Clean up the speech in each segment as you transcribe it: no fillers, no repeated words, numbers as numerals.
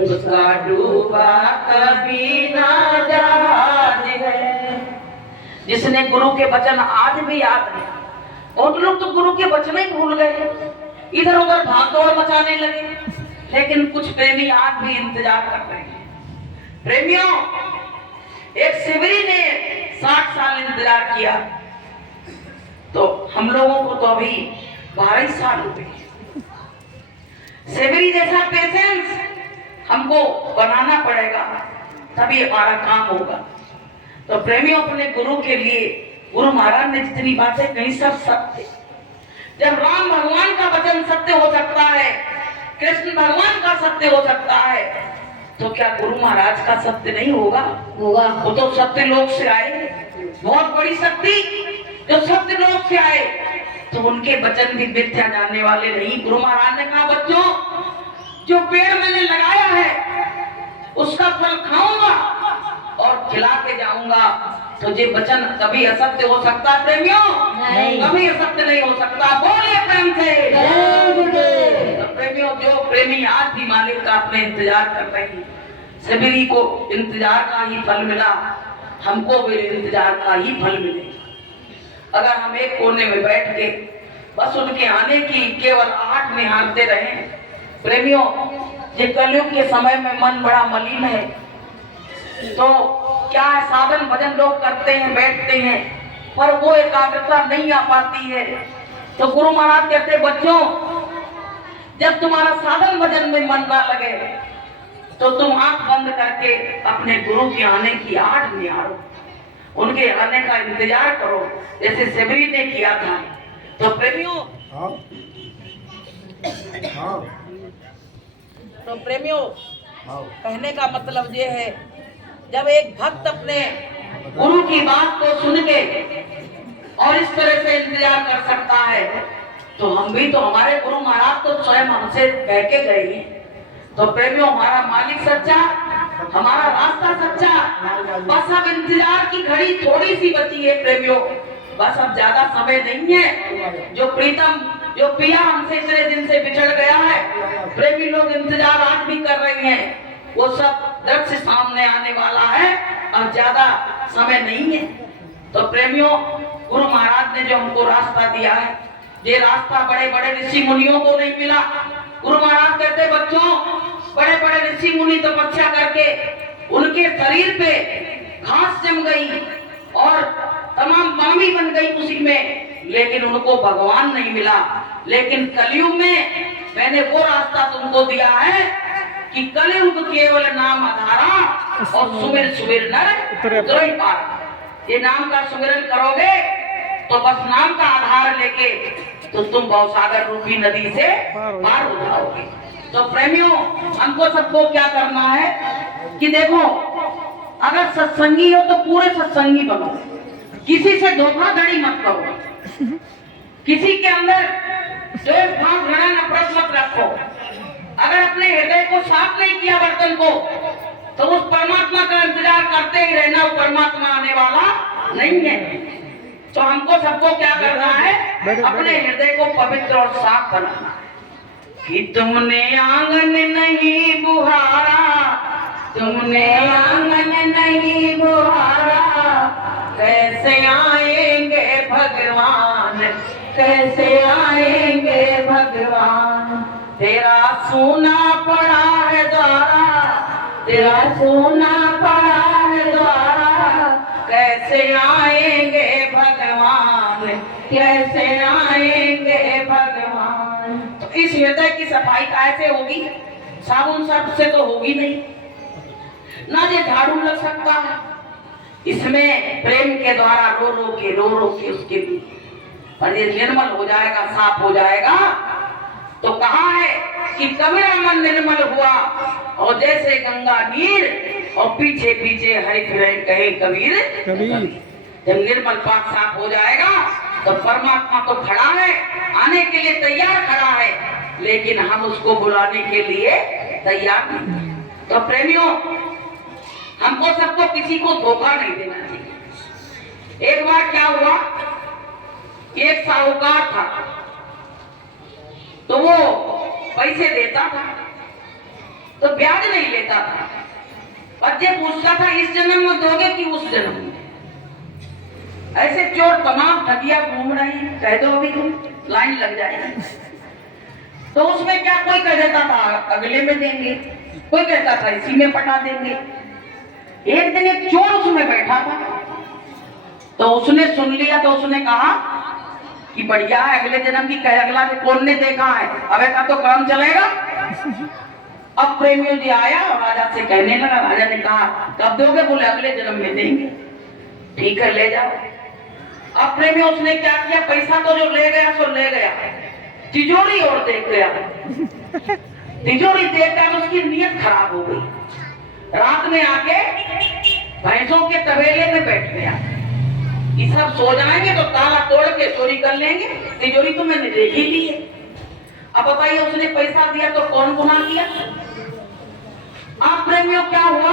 उसका डूबा कभी ना जहाज है। जिसने गुरु के वचन आज भी याद है। बहुत लोग तो गुरु के वचन ही भूल गए, इधर उधर भागदौड़ मचाने लगे, लेकिन कुछ प्रेमी आज भी इंतजार कर रहे हैं। प्रेमियों, एक शिवरी ने 60 साल इंतजार किया, तो हम लोगों को तो अभी 22 साल हुए। शिवरी जैसा पेशेंस हमको बनाना पड़ेगा, तभी हमारा काम होगा। तो प्रेमियों, अपने गुरु के लिए गुरु महाराज ने जितनी बातें कही सब सत्य। जब राम भगवान का वचन सत्य हो सकता है, कृष्ण भगवान का सत्य हो सकता है, तो क्या गुरु महाराज का सत्य नहीं होगा? होगा। वो तो सत्य लोक से आए, बहुत बड़ी शक्ति जो सत्य लोक से आए, तो उनके वचन भी मिथ्या जानने वाले नहीं। गुरु महाराज ने कहा, बच्चों, जो पेड़ मैंने लगाया है उसका फल खाऊंगा और खिला के जाऊंगा। तो ये वचन कभी असत्य हो सकता है प्रेमियों? नहीं। कभी असत्य नहीं हो सकता। बोलिए प्रेम से। तो प्रेमियों, जो प्रेमी आज भी मालिक का अपने इंतजार कर रहे हैं, सभी को इंतजार का ही फल मिला, हमको भी इंतजार का ही फल मिले। अगर हम एक कोने में बैठ के बस उनके आने की केवल आहट निहारते रहे। प्रेमियों, ये कलयुग के समय में मन बड़ा मलिन है, तो क्या है, साधन भजन लोग करते हैं, बैठते हैं, पर वो एकाग्रता नहीं आ पाती है। तो गुरु महाराज कहते, बच्चों, जब तुम्हारा साधन भजन में मन ना लगे तो तुम आंख बंद करके अपने गुरु के आने की आहट निहारो, उनके आने का इंतजार करो, जैसे शिवरी ने किया था। तो प्रेमियों, कहने का मतलब ये है, जब एक भक्त अपने गुरु की बात को सुन के और इस तरह से इंतजार कर सकता है, तो हम भी तो, हमारे गुरु महाराज तो स्वयं हमसे कह के गए हैं। तो प्रेमियों, हमारा मालिक सच्चा, हमारा रास्ता सच्चा, बस अब इंतजार की घड़ी थोड़ी सी बची है प्रेमियों, बस अब ज्यादा समय नहीं है। जो प्रीतम, जो पिया हमसे इतने दिन से बिछड़ गया है, प्रेमी लोग इंतजार आज भी कर रहे हैं, वो सब दृश्य सामने आने वाला है और ज्यादा समय नहीं है। तो प्रेमियों, गुरु महाराज ने जो हमको रास्ता दिया है, ये रास्ता बड़े बड़े ऋषि मुनियों को नहीं मिला। गुरु महाराज कहते, बच्चों, बड़े बड़े ऋषि मुनि तपस्या करके उनके शरीर पे घास जम गई और तमाम मामी बन गई उसी में, लेकिन उनको भगवान नहीं मिला। लेकिन कलयुग में मैंने वो रास्ता तुमको दिया है कि कलयुग केवल नाम आधारा और सुमिर सुमिर नर उतरहि पार। ये नाम का सुमिरन करोगे तो बस नाम का आधार लेके तो तुम भवसागर रूपी नदी से पार हो जाओगे। तो प्रेमियों, हमको सबको क्या करना है कि देखो, अगर सत्संगी हो तो पूरे सत्संगी बनो, किसी से धोखाधड़ी मत करो, किसी के अंदर द्वेष भाव घृणा नफरत मत रखो। अगर अपने हृदय को साफ नहीं किया, बर्तन को, तो उस परमात्मा का इंतजार करते ही रहना, वो परमात्मा आने वाला नहीं है। तो हमको सबको क्या करना है, अपने हृदय को पवित्र और साफ बनाना है। कि तुमने आंगन नहीं बुहारा, तुमने आंगन नहीं बुहारा, कैसे आएंगे भगवान, कैसे आएंगे भगवान। तेरा सोना पड़ा है द्वारा, तेरा सोना पड़ा है द्वारा, कैसे आएंगे भगवान, कैसे आएंगे भगवान। तो इस हृदय की सफाई कैसे होगी? साबुन सर्फ से तो होगी नहीं, ना ये झाड़ू लग सकता है। इसमें प्रेम के द्वारा रो रो के उसके लिए, पर ये निर्मल हो जाएगा, साफ हो जाएगा। तो कहा है कि कबीरा मन निर्मल हुआ और जैसे गंगा नीर, और पीछे पीछे हरि फिर कहे कबीर कबीर। जब निर्मल पाक साफ हो जाएगा तो परमात्मा तो खड़ा है, आने के लिए तैयार खड़ा है, लेकिन हम उसको बुलाने के लिए तैयार नहीं। तो प्रेमियों, हमको सबको किसी को धोखा नहीं देना चाहिए। एक बार क्या हुआ, एक साहूकार था, तो वो पैसे देता था, तो ब्याज नहीं लेता था। बच्चे पूछता था इस जन्म में दोगे कि उस जन्म में। ऐसे चोर तमाम ठगिया घूम रहे हैं, कह दो अभी तुम, लाइन लग जाएगी। तो उसमें क्या, कोई कह देता था अगले में देंगे, कोई कहता था इसी में पटा देंगे। एक दिन एक चोर उसमें बैठा था, तो उसने सुन लिया, तो उसने कहा कि बढ़िया है, अगले जन्म की कह, अगला कौन ने देखा है, अब का तो काम चलेगा। अब प्रेमियों जी आया और राजा से कहने लगा, राजा ने कहा कब दोगे, बोले अगले जन्म में देंगे। ठीक है ले जाओ। अब प्रेमियों उसने क्या किया, पैसा तो जो ले गया सो ले गया, तिजोरी और देख गया। तिजोरी देखकर उसकी नीयत खराब हो गई। रात में आके भैंसों के तबेले में बैठ गया, ये सब सो जाएंगे तो ताला तोड़ के चोरी कर लेंगे, तिजोरी तो मैंने देख ही ली है। अब बताइए उसने पैसा दिया तो कौन गुनाह किया। आप प्रेमियों क्या हुआ,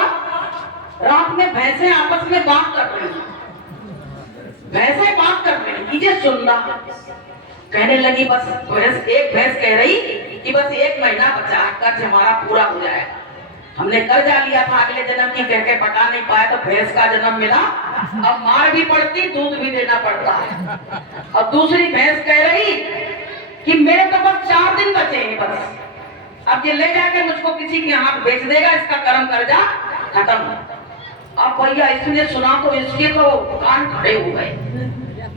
रात में भैंसें आपस में बात कर रही, भैंसें बात कर रही, ये सुन रहा, कहने लगी बस भैंस, एक भैंस कह रही कि बस 1 महीना बचा, कर्ज हमारा पूरा हो जाएगा। हमने कर्जा लिया था अगले जन्म की, कह के पटा नहीं पाया तो भैंस का जन्म मिला, अब मार भी पड़ती, दूध भी देना पड़ता है। और दूसरी भैंस कह रही कि मेरे तो बस 4 दिन बचे हैं बस, अब ये ले जाके मुझको किसी के हाथ बेच देगा, इसका कर्म कर्जा खत्म। अब भैया इसने सुना तो इसके तो कान खड़े हो गए।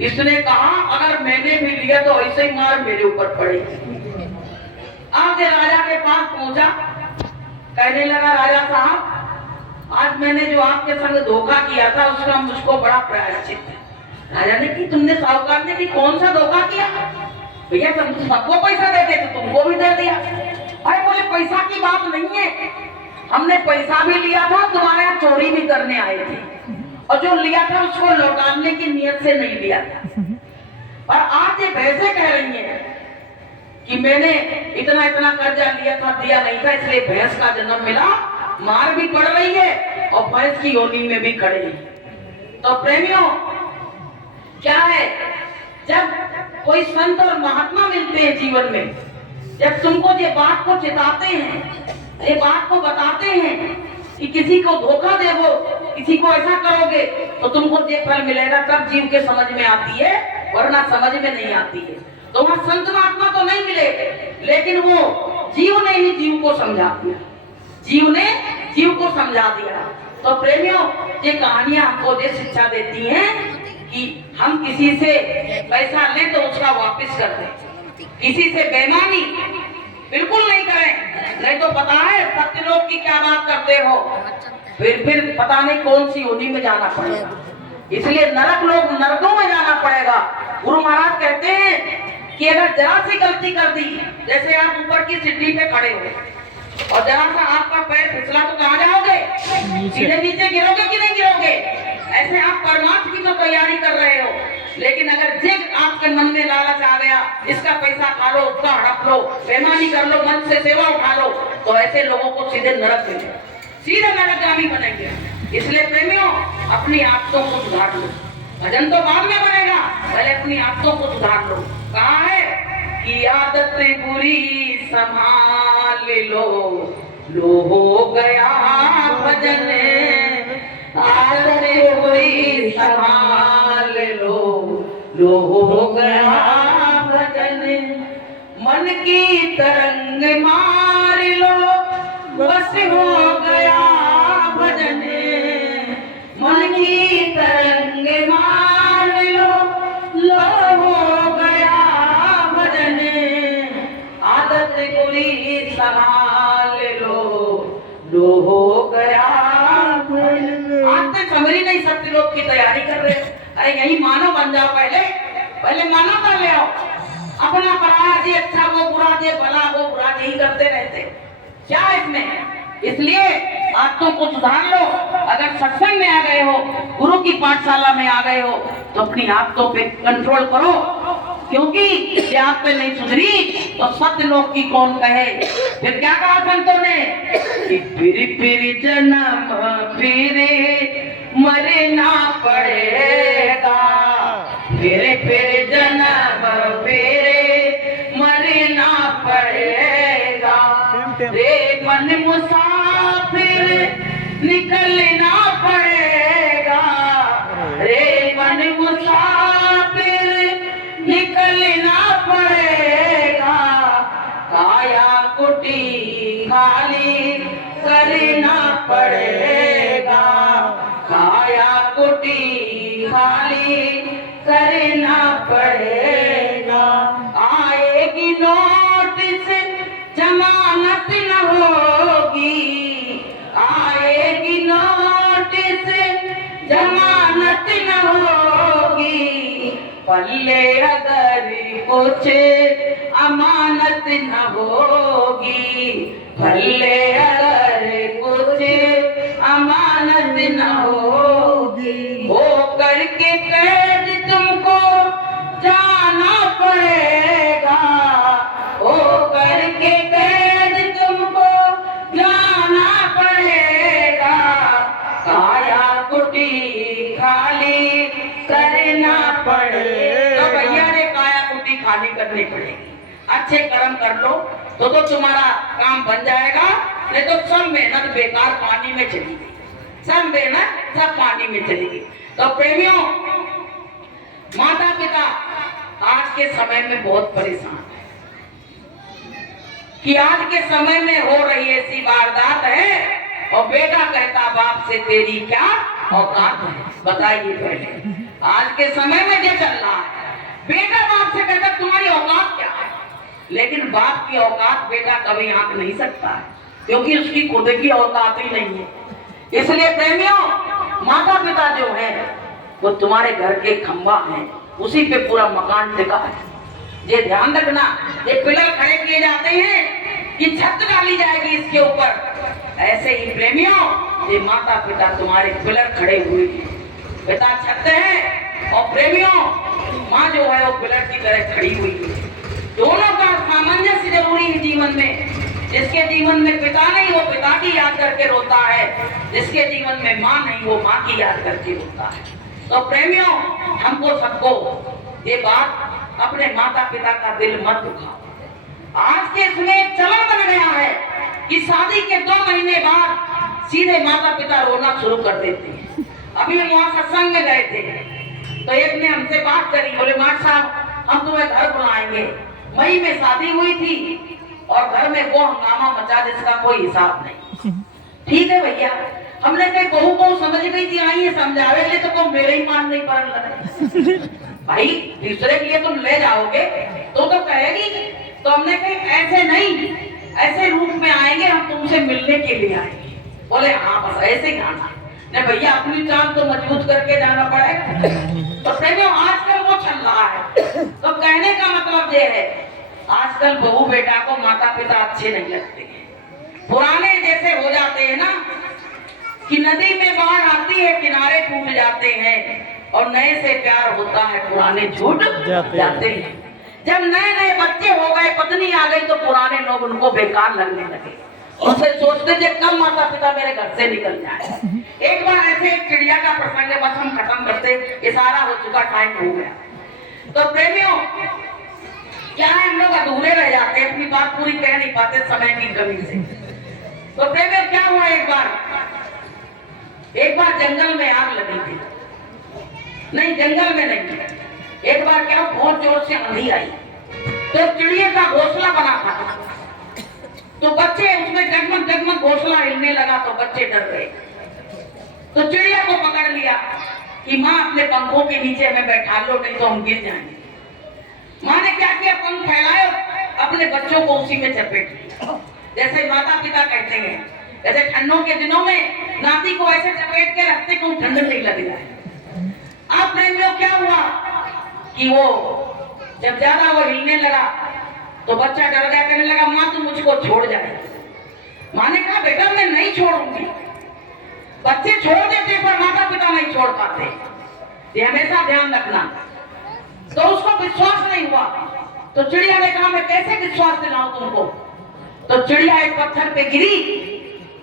इसने कहा अगर मैंने भी लिया तो ऐसे ही मार मेरे ऊपर पड़ेगी। आज राजा के पास पहुंचा, कहने लगा राजा साहब आज मैंने जो आपके संग धोखा किया था उसका मुझको बड़ा प्रायश्चित है। राजा ने कि तुमने, साहूकार ने कि कौन सा धोखा किया। भैया तुम सबको पैसा देते तो तुमको भी दे दिया। अरे बोले पैसा की बात नहीं है, हमने पैसा भी लिया था, तुम्हारे यहाँ चोरी भी करने आए थे, और जो लिया था उसको लौटाने की नियत से नहीं लिया था। और आज ये भैंसें कह रही हैं कि मैंने इतना इतना कर्जा लिया था, दिया नहीं था, इसलिए भैंस का जन्म मिला, मार भी पड़ रही है और भैंस की योनि में भी खड़े हैं। तो प्रेमियों क्या है, जब कोई संत और महात्मा मिलते हैं जीवन में, जब तुमको ये बात को चिताते हैं, ये बात को बताते हैं कि किसी को धोखा देवो, किसी को ऐसा करोगे तो तुमको ये फल मिलेगा, तब जीव के समझ में आती है, वरना समझ में नहीं आती है। तो वहां संत महात्मा तो नहीं मिले, लेकिन वो जीव ने ही जीव को समझा दिया, जीव ने जीव को समझा दिया। तो प्रेमियों ये कहानियां हमको ये शिक्षा देती हैं कि हम किसी से पैसा लें तो उसका वापस कर दें, किसी से बेईमानी बिल्कुल नहीं करें, नहीं तो पता है सत्यलोक की क्या बात करते हो, फिर पता नहीं कौन सी योनि में जाना पड़ेगा। इसलिए नरक लोग, नरकों में जाना पड़ेगा। गुरु महाराज कहते हैं कि अगर जरा सी गलती कर दी, जैसे आप ऊपर की सीढ़ी पे खड़े हो और जरा सा आपका पैर फिसला तो कहाँ जाओगे, सीधे नीचे गिरोगे कि नहीं गिरोगे। ऐसे आप परमार्थ की तो तैयारी कर रहे हो, लेकिन अगर जिद आपके मन में लालच आ गया, इसका पैसा खा लो, उसका हड़प लो, बेईमानी कर लो, मन से सेवा उठा लो, तो ऐसे लोगों को सीधे नरक मिलेगा, सीधे नरकगामी बनेंगे। इसलिए प्रेमियों अपनी आदतों को सुधार लो, भजन तो बाद में बनेगा, पहले अपनी आदतों को सुधार लो। कहा है कि आदत बुरी संभाल लो हो गया भजन, आदत बुरी संभाल लो हो गया भजन, मन की तरंग मार लो बस हो गया भजन, मन की तरंग मार लो हो गया भजन, आदत बुरी संभाल लो हो गया भजन। आज तक समझ ही नहीं सकते, लोग की तैयारी कर रहे हैं, अरे यही मानव बन जाओ, पहले मानव कर ले आओ, अपना पराया जी अच्छा, वो बुरा जी भला, वो बुरा यही करते रहते, क्या इसमें। इसलिए आदतों को सुधार लो। अगर सत्संग में आ गए हो, गुरु की पाठशाला में आ गए हो, तो अपनी आदतों पे कंट्रोल करो, क्योंकि ये आप पे नहीं सुधरी तो सत्य लोक की कौन कहे। फिर क्या कहा संतों ने कि फिर जन्म फिरे मरना पड़ेगा, फिर जन्म फिरे मरना पड़ेगा, रे मन मुसा मुसाफिर निकलना पड़ेगा, रे मन मुसाफिर निकलना पड़ेगा, काया कुटी खाली करना पड़ेगा, काया कुटी खाली करना पड़ेगा। आएगी नोटिस जमानत न होगी, आएगी नोटिस जमानत न होगी, पल्ले अगर कुछ अमानत न होगी, पल्ले अगर कुछ अमानत न होगी, हो करके कैद तुमको जाना पड़ेगा, हो करके कैद तुमको जाना पड़ेगा, काया कुटी खाली करना पड़ेगा। तो भैया ने काया कुटी खाली करनी पड़ेगी। अच्छे कर्म कर लो तो तुम्हारा काम बन जाएगा, नहीं तो सब मेहनत बेकार पानी में चली गई, सब मेहनत सब पानी में चली गई। तो प्रेमियों, माता पिता आज के समय में बहुत परेशान है कि आज के समय में हो रही ऐसी वारदात है और बेटा कहता बाप से तेरी क्या औकात है। बताइए पहले, आज के समय में ये चल रहा है, बेटा बाप से कहता तुम्हारी औकात क्या है, लेकिन बाप की औकात बेटा कभी आंक नहीं सकता है, क्योंकि उसकी खुद की औकात ही नहीं है। इसलिए प्रेमियों, माता पिता जो है वो तुम्हारे घर के खंभा हैं, उसी पे पूरा मकान टिका है। ये ध्यान रखना, ये पिलर खड़े किए जाते हैं कि छत डाली जाएगी इसके ऊपर, ऐसे ही प्रेमियों ये माता पिता तुम्हारे पिलर खड़े हुए हैं। पिता छत है और प्रेमियों माँ जो है वो पिलर की तरह खड़ी हुई है। दोनों का सामंजस्य जरूरी है जीवन में। जिसके जीवन में पिता नहीं वो पिता की याद करके रोता है, जिसके जीवन में माँ नहीं वो माँ की याद करके रोता है। तो प्रेमियों, हमको सबको ये बात, अपने माता पिता का दिल मत दुखाओ। आज के इसमें एक चलन बन गया है कि शादी के 2 महीने बाद सीधे माता पिता रोना शुरू कर देते हैं। अभी हम वहाँ सत्संग में गए थे तो एक ने हमसे बात करी, बोले माँ साहब हम तुम्हें घर बुलाएंगे। मई में शादी हुई थी और घर में वो हंगामा मचा जिसका कोई हिसाब नहीं। ठीक है भैया, हमने कहीं बहू को समझ गई थी, आई समझावे ले तो को मेरे ही मान नहीं पड़न लगे। भाई दूसरे के लिए तुम ले जाओगे तो कहेगी। तो हमने कही ऐसे नहीं, ऐसे रूप में आएंगे, हम तुमसे मिलने के लिए आएंगे। बोले हाँ बस ऐसे ही आना। नहीं भैया अपनी जान तो मजबूत करके जाना पड़ेगा। तो प्रेमियों आजकल वो चल रहा है। तो कहने का मतलब ये है, आजकल बहू बेटा को माता पिता अच्छे नहीं लगते हैं। पुराने जैसे हो जाते हैं ना कि नदी में बाढ़ आती है किनारे टूट जाते हैं और नए से प्यार होता है पुराने छूट जाते हैं। जब नए नए बच्चे हो गए, पत्नी आ गई, तो पुराने लोग उनको बेकार लगने लगे और फिर सोचते थे कब माता पिता मेरे घर से निकल जाए। एक बार ऐसे एक चिड़िया का प्रसंग है, बस हम खत्म करते, इशारा हो चुका, टाइम हो गया। तो प्रेमियों क्या है, हम लोग अधूरे रह जाते हैं, अपनी बात पूरी कह नहीं पाते समय की कमी से। तो प्रेमियों क्या हुआ, एक बार जंगल में आग लगी थी। नहीं जंगल में नहीं, एक बार क्या बहुत जोर से आंधी आई तो चिड़िया का घोंसला बना था। तो बच्चे उसमें जगमग जगमग घोंसला हिलने लगा तो बच्चे डर गए। तो चिड़िया को पकड़ लिया कि माँ अपने पंखों के नीचे हमें बैठा लो, नहीं तो हम गिर जाएंगे। माँ ने क्या किया, पंख फैलाए, अपने बच्चों को उसी में चपेट लिया। जैसे माता पिता कहते हैं, जैसे ठंडों के दिनों में नाती को ऐसे चपेट के रखते कि ठंड नहीं लग जाए। आप प्रेमियों क्या हुआ कि वो जब ज्यादा वो हिलने लगा तो बच्चा डर गया, कहने लगा माँ तू मुझको छोड़ जाए। माँ ने कहा बेटा मैं नहीं छोड़ूंगी। बच्चे छोड़ देते पर माता पिता नहीं छोड़ पाते, ये हमेशा ध्यान रखना। तो उसको विश्वास नहीं हुआ तो चिड़िया ने कहा मैं कैसे विश्वास दिलाऊं तुमको। तो चिड़िया एक पत्थर पे गिरी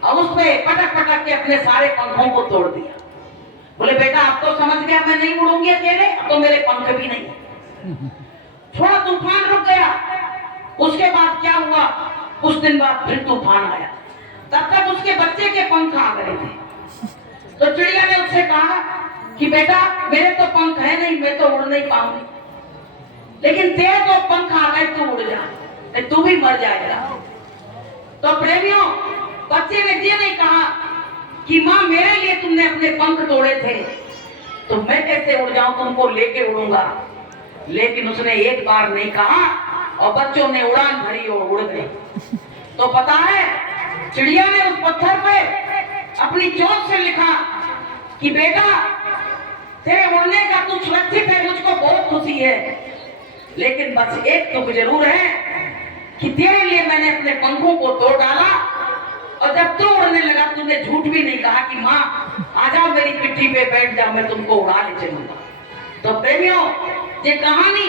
और उस पे पटक पटक के अपने सारे पंखों को तोड़ दिया। बोले बेटा अब तो समझ गया मैं नहीं उड़ूंगी अकेले, अब तो मेरे पंख भी नहीं। थोड़ा तूफान रुक गया। उसके बाद क्या हुआ, कुछ दिन बाद फिर तूफान आया। तब तक उसके बच्चे के पंख आ गए थे। तो चिड़िया ने उससे कहा कि बेटा मेरे तो पंख है नहीं, मैं तो उड़ नहीं पाऊंगी, लेकिन तेरे तो पंख आ गए, तू उड़ जा, तू भी मर जाएगा। तो प्रेमियों, बच्चे ने ये नहीं कहा कि माँ मेरे लिए तुमने अपने पंख तोड़े थे तो मैं कैसे उड़ जाऊं, तुमको लेके उड़ूंगा। लेकिन उसने एक बार नहीं कहा और बच्चों ने उड़ान भरी और उड़ गए। तो पता है चिड़िया ने उस पत्थर पे अपनी चोंच से लिखा कि बेटा तेरे उड़ने का तू सुरक्षित है, मुझको बहुत खुशी है, लेकिन बस एक दुख जरूर है कि तेरे लिए मैंने अपने पंखों को तोड़ डाला और जब तू उड़ने लगा तूने झूठ भी नहीं कहा कि माँ आ जाओ मेरी पिट्ठी पे बैठ जाओ, मैं तुमको उड़ा ले चलूंगा। तो प्रेमियों, ये कहानी,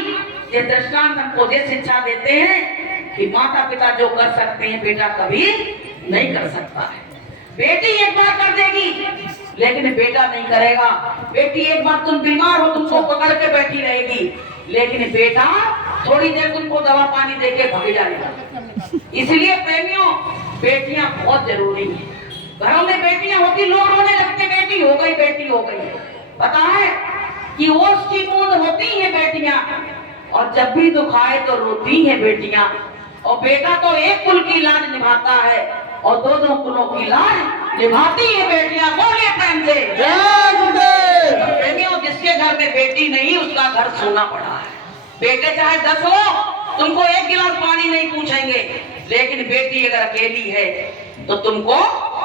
ये दृष्टांत हमको ये शिक्षा देते हैं कि माता पिता जो कर सकते हैं बेटा कभी नहीं कर सकता है। बेटी एक बार कर देगी लेकिन बेटा नहीं करेगा। बेटी एक बार तुम बीमार हो तुमको पकड़ के बैठी रहेगी, लेकिन बेटा थोड़ी देर तुमको दवा पानी देके भाग जाएगा। इसलिए प्रेमियों, बेटियां बहुत जरूरी है। घरों में बेटियां होती लोग रोने लगते, बेटी हो गई, बेटी हो गई। पता है कि ओस की बूंद होती है बेटियां, और जब भी दुख आए तो रोती है बेटियां। और बेटा तो एक कुल की लाज निभाता है और दो कुलों की लाज निभाती है बेटियां। बोलिए प्रेम से प्रेमियों, जिसके घर में बेटी नहीं उसका घर सोना पड़ा है। बेटे चाहे 10 हो तुमको एक गिलास पानी नहीं पूछेंगे, लेकिन बेटी अगर अकेली है तो तुमको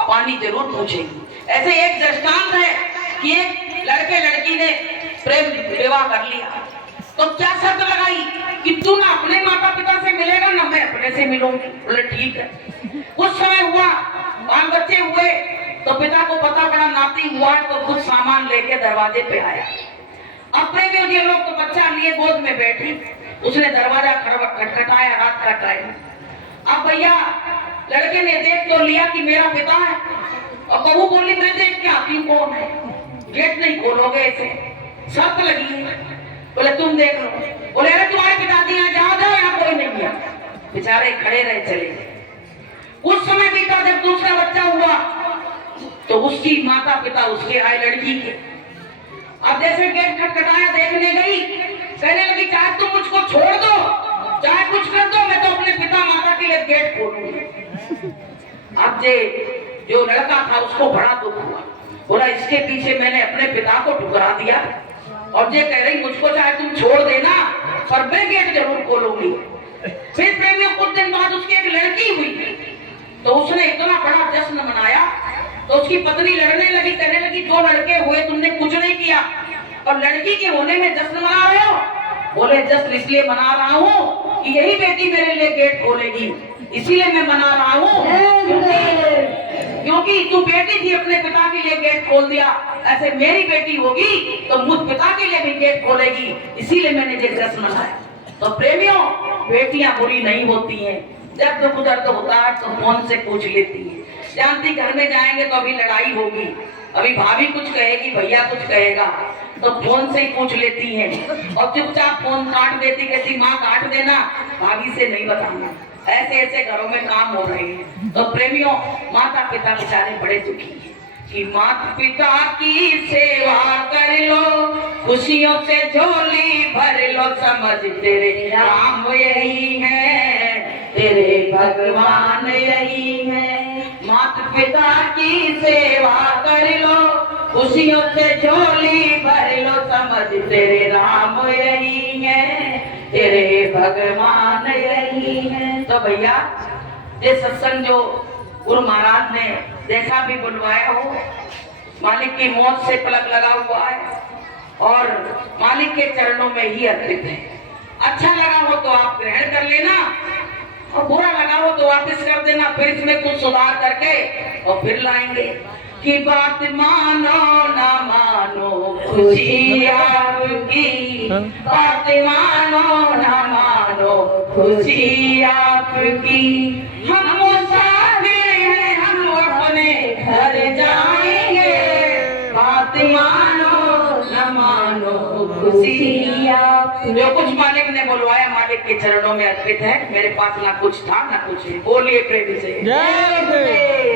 पानी जरूर पूछेगी। ऐसे एक दृष्टांत है कि एक लड़के लड़की ने प्रेम विवाह कर लिया, तो क्या शर्त लगाई कि तू ना अपने माता पिता से मिलेगा ना मैं अपने से मिलूंगी। बोले ठीक है। कुछ समय हुआ, बाल बच्चे हुए, तो पिता को पता पड़ा नाती हुआ है, तो कुछ सामान लेके दरवाजे पे आया। अपने में ये लोग तो बच्चा लिए गोद में बैठी, उसने दरवाजा खटखटाया, रात का टाइम। अब भैया लड़के ने देख तो लिया कि मेरा पिता है, और बहू बोली मैं देख के आती हूँ कौन है, गेट नहीं खोलोगे ऐसे, शर्त लगी है। बोले तुम देख लो। बोले अरे तुम्हारे पिताजी यहाँ जाओ जाओ, यहाँ कोई नहीं है। बेचारे खड़े रहे, चले गए। उस समय बीता, जब दूसरा बच्चा हुआ तो उसकी माता पिता उसके आए, लड़की के। अब जैसे गेट खटखटाया, देखने गई, कहने लगी चाहे तुम मुझको छोड़ दो चाहे कुछ कर दो, मैं तो अपने पिता माता के लिए गेट खोलूंगी। अब जो लड़का था उसको बड़ा दुख हुआ। बोला इसके पीछे मैंने अपने पिता को ठुकरा दिया, और ये कह रही मुझको चाहे तुम छोड़ देना पर मैं गेट जरूर खोलूंगी। फिर प्रेमियों कुछ दिन बाद उसकी एक लड़की हुई, तो उसने इतना बड़ा जश्न मनाया, तो उसकी पत्नी लड़ने लगी, कहने लगी 2 लड़के हुए तुमने कुछ नहीं किया और लड़की के होने में जश्न मना रहे हो। बोले जश्न इसलिए मना रहा हूँ कि यही बेटी मेरे लिए गेट खोलेगी, इसीलिए मैं मना रहा हूँ, क्योंकि तू बेटी थी अपने पिता के लिए गेट खोल दिया, ऐसे मेरी बेटी होगी तो मुझ पिता के लिए भी गेट खोलेगी, इसीलिए मैंने ये जश्न मनाया। तो प्रेमियों, बेटियां बुरी नहीं होती हैं। जब दुख दर्द होता है तो फोन से पूछ लेती है। जानती घर में जाएंगे तो अभी लड़ाई होगी, अभी भाभी कुछ कहेगी, भैया कुछ कहेगा, तो फोन से ही पूछ लेती हैं और चुपचाप फोन काट देती, कहती माँ काट देना, भाभी से नहीं बताना। ऐसे ऐसे घरों में काम हो रहे हैं। तो प्रेमियों, माता पिता बेचारे बड़े दुखी हैं कि माता पिता की सेवा कर लो, खुशियों से झोली भर लो, समझ तेरे राम यही है, तेरे भगवान यही है। माता पिता की सेवा कर लो, खुशियों से झोली भर लो, समझ तेरे राम यही है, तेरे भगवान यही है। तो भैया ये सत्संग जो गुरु महाराज ने जैसा भी बुलवाया हो, मालिक की मौत से पलक लगा हुआ है और मालिक के चरणों में ही अर्पित है। अच्छा लगा हो तो आप ग्रहण कर लेना, और बुरा लगा हो तो वापस कर देना, फिर इसमें कुछ सुधार करके और फिर लाएंगे। कि बात मानो ना मानो खुशी आपकी, बात मानो ना मानो खुशी आपकी, हम मुसाफिर हैं हम अपने घर जाएंगे, बात मानो ना मानो खुशी आपकी। जो कुछ मालिक ने बुलवाया मालिक के चरणों में अर्पित है। मेरे पास ना कुछ था ना कुछ है। बोलिए प्रेम से जय।